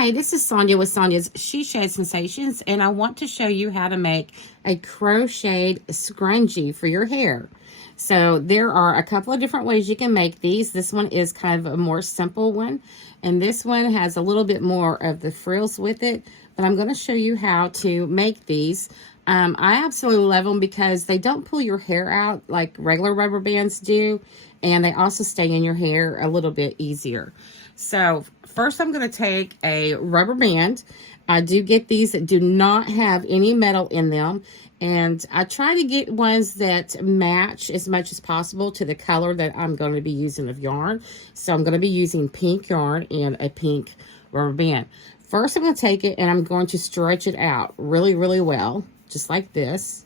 Hi, this is Sonia with Sonia's She Shed Sensations, and I want to show you how to make a crocheted scrunchie for your hair. So there are a couple of different ways you can make these. This one is kind of a more simple one, and this one has a little bit more of the frills with it, but I'm going to show you how to make these. I absolutely love them because they don't pull your hair out like regular rubber bands do, and they also stay in your hair a little bit easier. So first I'm going to take a rubber band. I do get these that do not have any metal in them, and I try to get ones that match as much as possible to the color that I'm going to be using of yarn. So I'm going to be using pink yarn and a pink rubber band. First I'm going to take it and I'm going to stretch it out really, really well, just like this,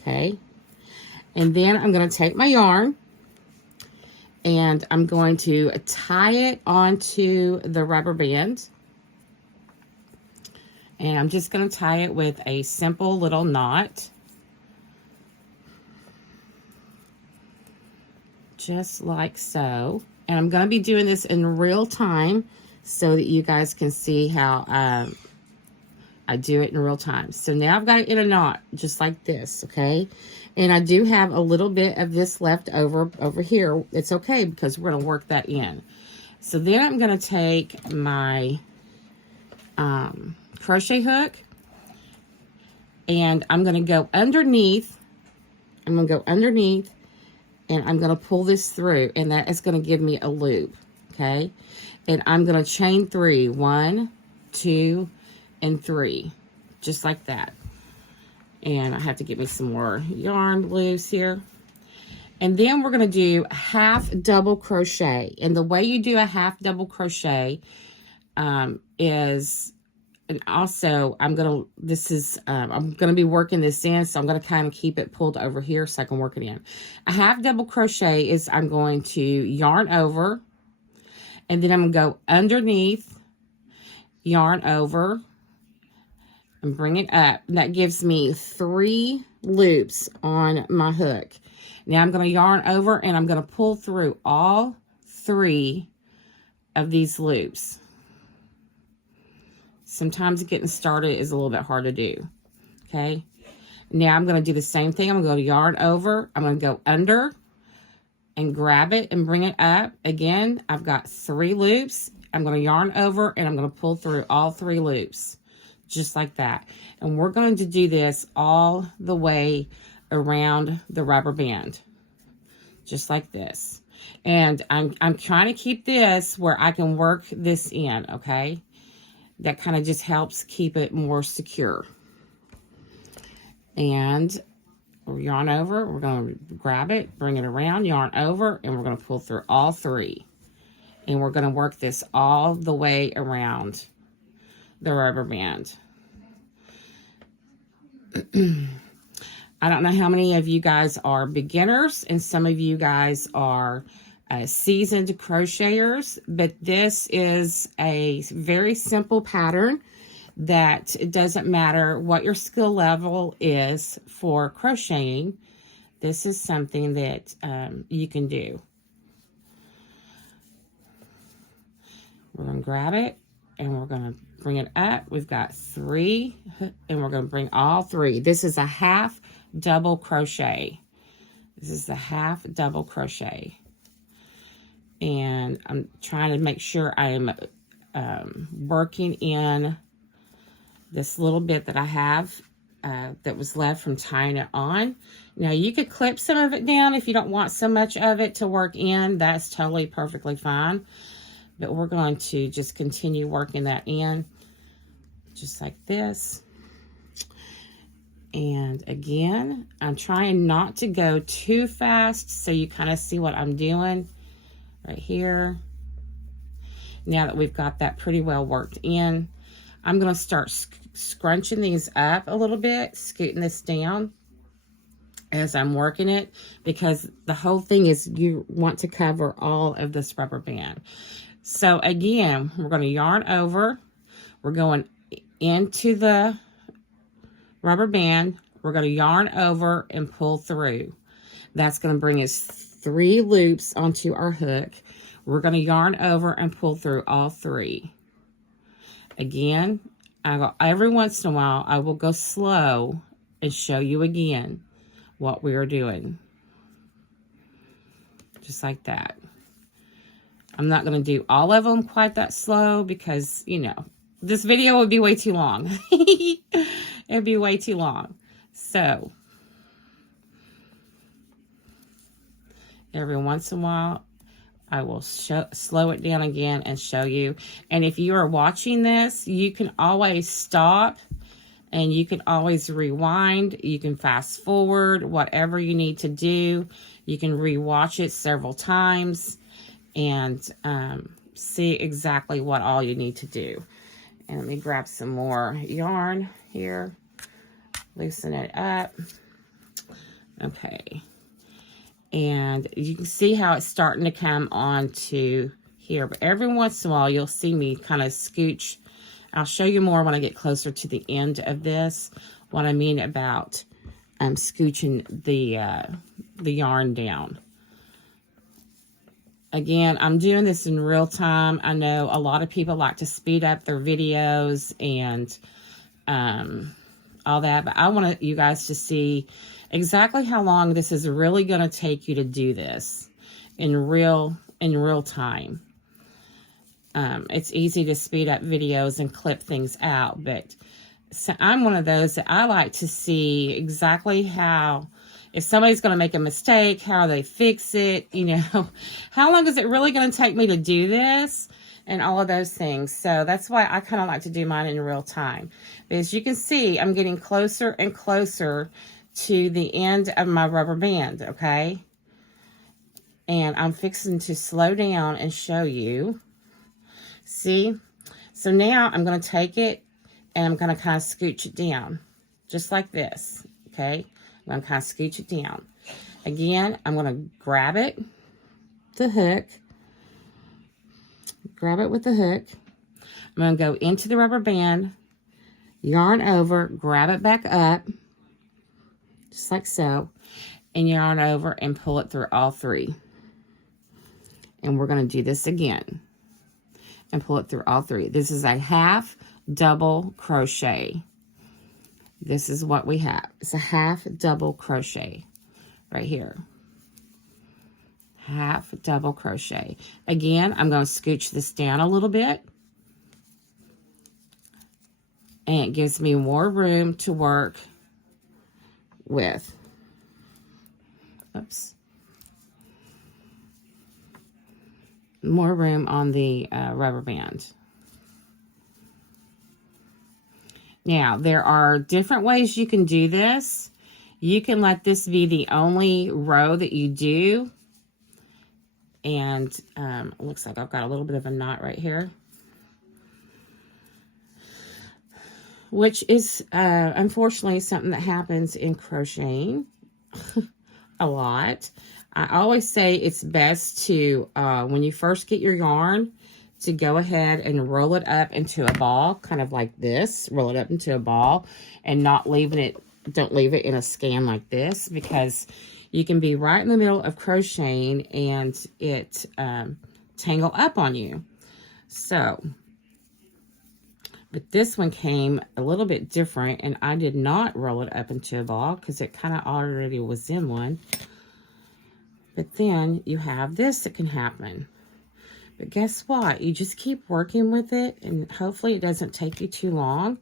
okay? And then I'm going to take my yarn and I'm going to tie it onto the rubber band. And I'm just going to tie it with a simple little knot. Just like so. And I'm going to be doing this in real time so that you guys can see how I do it in real time. So now I've got it in a knot, just like this, okay? And I do have a little bit of this left over here. It's okay because we're going to work that in. So then I'm going to take my crochet hook and I'm going to go underneath. I'm going to go underneath and I'm going to pull this through, and that is going to give me a loop, okay? And I'm going to chain 3, 1, 2, and 3, just like that. And I have to get me some more yarn loose here. And then we're going to do half double crochet. And the way you do a half double crochet is, and also I'm going to be working this in, so I'm going to kind of keep it pulled over here so I can work it in. A half double crochet is I'm going to yarn over, and then I'm going to go underneath, yarn over, and bring it up. And that gives me 3 loops on my hook. Now I'm going to yarn over and I'm going to pull through all 3 of these loops. Sometimes getting started is a little bit hard to do. Okay. Now I'm going to do the same thing. I'm going to go to yarn over. I'm going to go under and grab it and bring it up. Again, I've got 3 loops. I'm going to yarn over and I'm going to pull through all 3 loops. Just like that. And we're going to do this all the way around the rubber band. Just like this. And I'm trying to keep this where I can work this in, okay? That kind of just helps keep it more secure. And yarn over, we're going to grab it, bring it around, yarn over, and we're going to pull through all 3. And we're going to work this all the way around the rubber band. I don't know how many of you guys are beginners and some of you guys are seasoned crocheters, but this is a very simple pattern that it doesn't matter what your skill level is for crocheting. This is something that you can do. We're going to grab it and we're going to bring it up. We've got 3 and we're going to bring all 3. This is a half double crochet. This is a half double crochet. And I'm trying to make sure I'm working in this little bit that I have that was left from tying it on. Now you could clip some of it down if you don't want so much of it to work in. That's totally perfectly fine. But we're going to just continue working that in just like this. And again, I'm trying not to go too fast so you kind of see what I'm doing right here. Now that we've got that pretty well worked in, I'm going to start scrunching these up a little bit, scooting this down as I'm working it, because the whole thing is you want to cover all of this rubber band. So again, we're going to yarn over. We're going into the rubber band. We're going to yarn over and pull through. That's going to bring us 3 loops onto our hook. We're going to yarn over and pull through all 3. Again, every once in a while, I will go slow and show you again what we are doing. Just like that. I'm not going to do all of them quite that slow because, you know, this video would be way too long. It'd be way too long. So, every once in a while, I will slow it down again and show you. And if you are watching this, you can always stop and you can always rewind. You can fast forward, whatever you need to do. You can rewatch it several times and see exactly what all you need to do. And let me grab some more yarn here. Loosen it up. Okay. And you can see how it's starting to come on to here. But every once in a while, you'll see me kind of scooch. I'll show you more when I get closer to the end of this. What I mean about scooching the yarn down. Again, I'm doing this in real time. I know a lot of people like to speed up their videos and all that. But I want you guys to see exactly how long this is really going to take you to do this in real time. It's easy to speed up videos and clip things out, but so I'm one of those that I like to see exactly how, if somebody's going to make a mistake, how they fix it, you know, how long is it really going to take me to do this and all of those things. So that's why I kind of like to do mine in real time. But as you can see, I'm getting closer and closer to the end of my rubber band, okay? And I'm fixing to slow down and show you. See? So now I'm going to take it and I'm going to kind of scooch it down. Just like this, okay? I'm going to kind of scooch it down. Again, I'm going to grab it, the hook. Grab it with the hook. I'm going to go into the rubber band, yarn over, grab it back up. Just like so, and yarn over and pull it through all three. And we're going to do this again and pull it through all three. This is a half double crochet. This is what we have. It's a half double crochet right here. Half double crochet. Again, I'm going to scooch this down a little bit. And it gives me more room to work with. Oops. More room on the rubber band. Now, there are different ways you can do this. You can let this be the only row that you do. And it looks like I've got a little bit of a knot right here. Which is, unfortunately, something that happens in crocheting a lot. I always say it's best to, when you first get your yarn, to go ahead and roll it up into a ball, kind of like this. Roll it up into a ball and not leaving it, don't leave it in a skein like this, because you can be right in the middle of crocheting and it tangle up on you. So, but this one came a little bit different, and I did not roll it up into a ball because it kind of already was in one. But then you have this that can happen. But guess what? You just keep working with it, and hopefully it doesn't take you too long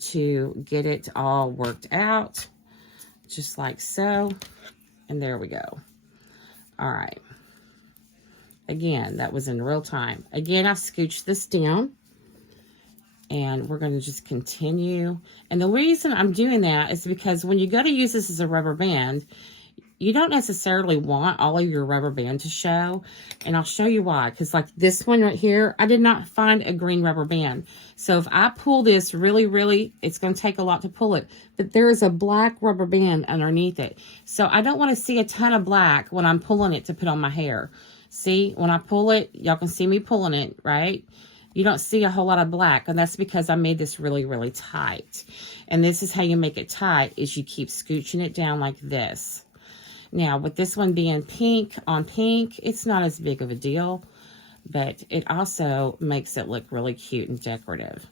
to get it all worked out. Just like so. And there we go. All right. Again, that was in real time. Again, I scooched this down. And we're going to just continue. And the reason I'm doing that is because when you go to use this as a rubber band, you don't necessarily want all of your rubber band to show. And I'll show you why. Because like this one right here, I did not find a green rubber band. So if I pull this really, it's going to take a lot to pull it. But there is a black rubber band underneath it. So I don't want to see a ton of black when I'm pulling it to put on my hair. See, when I pull it, y'all can see me pulling it, right? You don't see a whole lot of black, and that's because I made this really tight. And this is how you make it tight, is you keep scooching it down like this. Now, with this one being pink on pink, it's not as big of a deal, but it also makes it look really cute and decorative.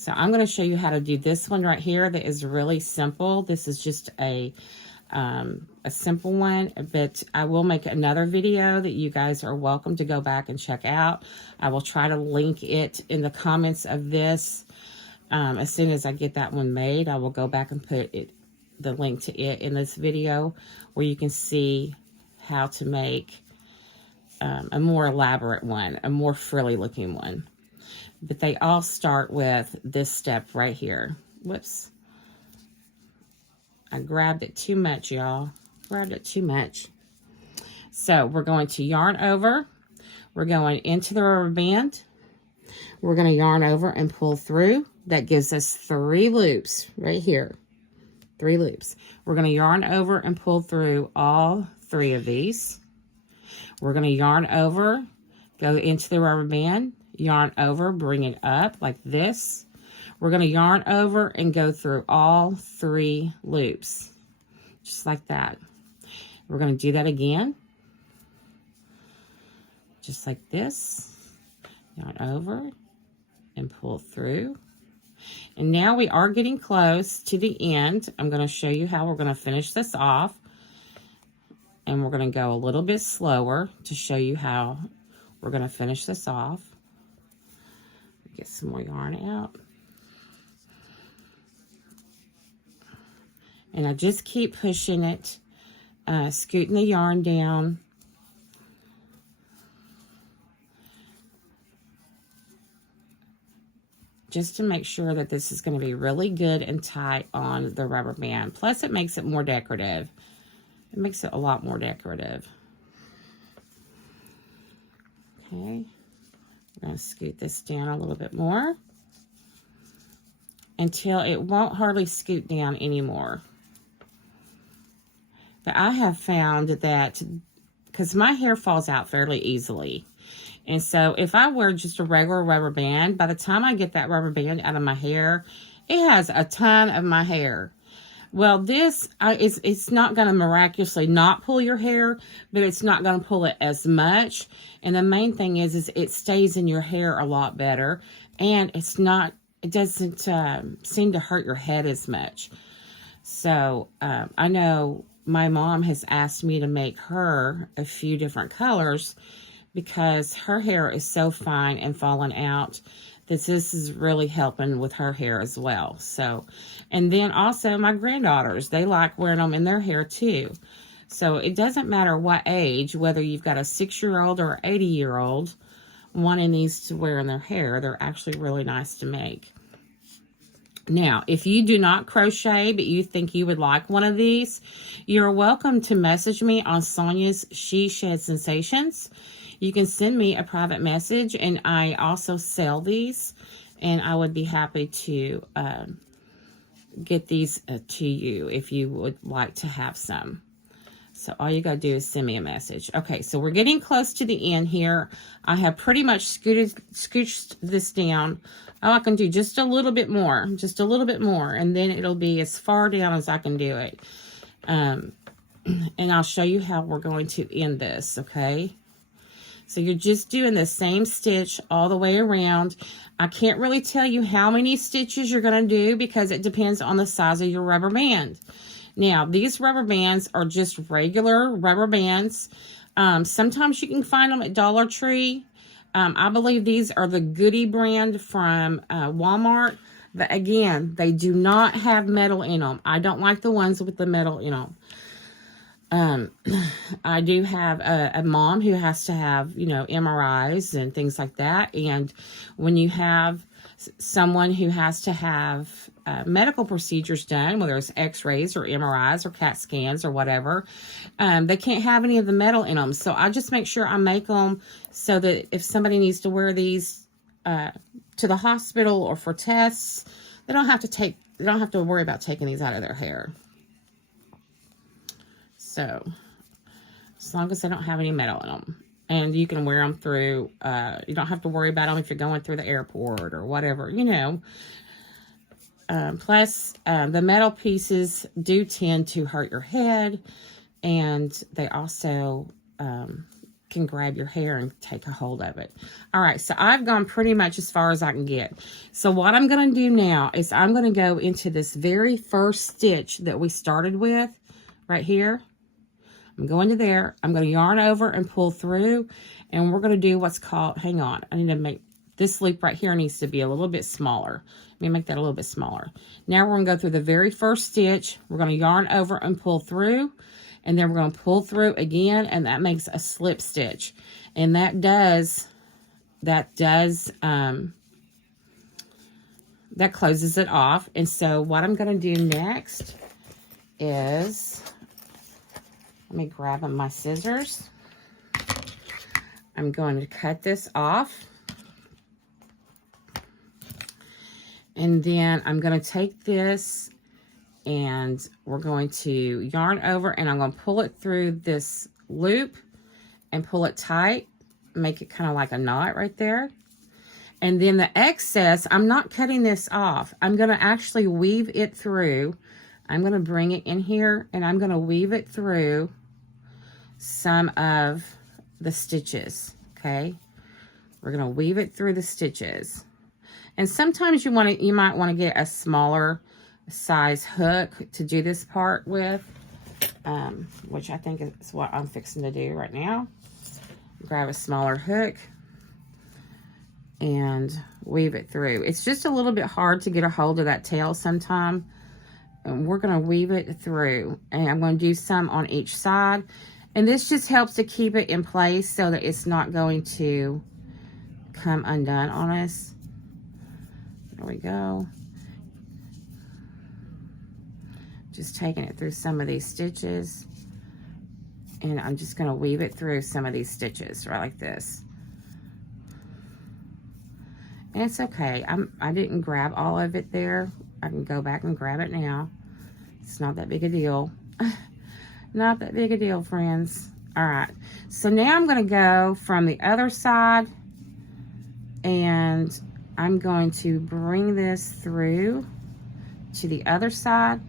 So I'm going to show you how to do this one right here that is really simple. This is just a simple one, but I will make another video that you guys are welcome to go back and check out. I will try to link it in the comments of this. As soon as I get that one made, I will go back and put the link to it in this video where you can see how to make a more elaborate one, a more frilly looking one. But they all start with this step right here. Whoops. I grabbed it too much, y'all. Grabbed it too much. So we're going to yarn over. We're going into the rubber band. We're going to yarn over and pull through. That gives us 3 loops right here. 3 loops. We're going to yarn over and pull through all 3 of these. We're going to yarn over, go into the rubber band, yarn over, bring it up like this. We're going to yarn over and go through all 3 loops, just like that. We're going to do that again, just like this. Yarn over and pull through. And now we are getting close to the end. I'm going to show you how we're going to finish this off. And we're going to go a little bit slower to show you how we're going to finish this off. Get some more yarn out. And I just keep pushing it, scooting the yarn down. Just to make sure that this is going to be really good and tight on the rubber band. Plus, it makes it more decorative. It makes it a lot more decorative. Okay. I'm going to scoot this down a little bit more until it won't hardly scoot down anymore. But I have found that, because my hair falls out fairly easily, and so if I wear just a regular rubber band, by the time I get that rubber band out of my hair, it has a ton of my hair. Well, this it's not going to miraculously not pull your hair, but it's not going to pull it as much. And the main thing is it stays in your hair a lot better, and it doesn't seem to hurt your head as much. So I know my mom has asked me to make her a few different colors because her hair is so fine and falling out that this is really helping with her hair as well. So, and then also my granddaughters, they like wearing them in their hair too. So it doesn't matter what age, whether you've got a 6-year-old or 80-year-old wanting these to wear in their hair, they're actually really nice to make. Now, if you do not crochet, but you think you would like one of these, you're welcome to message me on Sonia's She Shed Sensations. You can send me a private message, and I also sell these, and I would be happy to get these to you if you would like to have some. So all you got to do is send me a message. Okay, so we're getting close to the end here. I have pretty much scooched this down. Oh, I can do just a little bit more, and then it'll be as far down as I can do it. And I'll show you how we're going to end this, okay? So you're just doing the same stitch all the way around. I can't really tell you how many stitches you're going to do because it depends on the size of your rubber band. Now, these rubber bands are just regular rubber bands. Sometimes you can find them at Dollar Tree. I believe these are the Goody brand from Walmart. But again, they do not have metal in them. I don't like the ones with the metal in them. I do have a mom who has to have, MRIs and things like that. And when you have someone who has to have medical procedures done, whether it's x-rays or MRIs or CAT scans or whatever, they can't have any of the metal in them. So I just make sure I make them so that if somebody needs to wear these to the hospital or for tests, they don't have to worry about taking these out of their hair. So, as long as they don't have any metal in them. And you can wear them through, you don't have to worry about them if you're going through the airport or whatever, Plus, the metal pieces do tend to hurt your head. And they also can grab your hair and take a hold of it. All right, so I've gone pretty much as far as I can get. So what I'm going to do now is I'm going to go into this very first stitch that we started with right here. I'm going to there. I'm going to yarn over and pull through, and we're going to do what's called, hang on, I need to make this loop right here needs to be a little bit smaller. Let me make that a little bit smaller. Now we're going to go through the very first stitch. We're going to yarn over and pull through, and then we're going to pull through again, and that makes a slip stitch. And that closes it off. And so what I'm going to do next is, let me grab my scissors. I'm going to cut this off. And then I'm going to take this and we're going to yarn over, and I'm going to pull it through this loop and pull it tight, make it kind of like a knot right there. And then the excess, I'm not cutting this off. I'm going to actually weave it through. I'm going to bring it in here, and I'm going to weave it through some of the stitches, okay? We're going to weave it through the stitches. And sometimes you might want to get a smaller size hook to do this part with, which I think is what I'm fixing to do right now. Grab a smaller hook and weave it through. It's just a little bit hard to get a hold of that tail sometime. And we're going to weave it through, and I'm going to do some on each side. And this just helps to keep it in place so that it's not going to come undone on us. There we go. Just taking it through some of these stitches, and I'm just going to weave it through some of these stitches right like this. And it's okay. I didn't grab all of it there. I can go back and grab it now. It's not that big a deal. Not that big a deal, friends. All right. So now I'm going to go from the other side, and I'm going to bring this through to the other side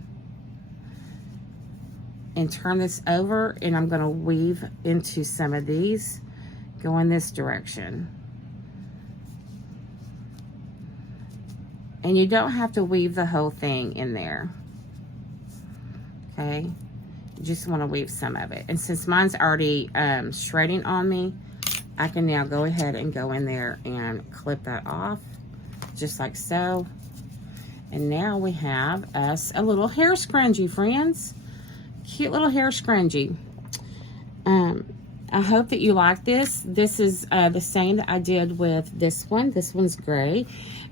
and turn this over, and I'm going to weave into some of these, go in this direction. And you don't have to weave the whole thing in there, okay? You just want to weave some of it. And since mine's already shredding on me, I can now go ahead and go in there and clip that off, just like so. And now we have us a little hair scrunchie, friends. Cute little hair scrunchie. I hope that you like this. This is the same that I did with this one. This one's gray.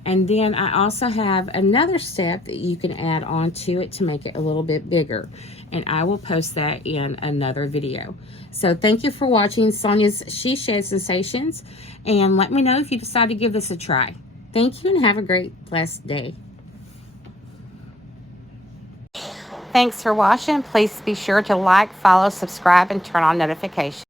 And then I also have another step that you can add on to it to make it a little bit bigger. And I will post that in another video. So thank you for watching Sonia's She Shed Sensations. And let me know if you decide to give this a try. Thank you and have a great, blessed day. Thanks for watching. Please be sure to like, follow, subscribe, and turn on notifications.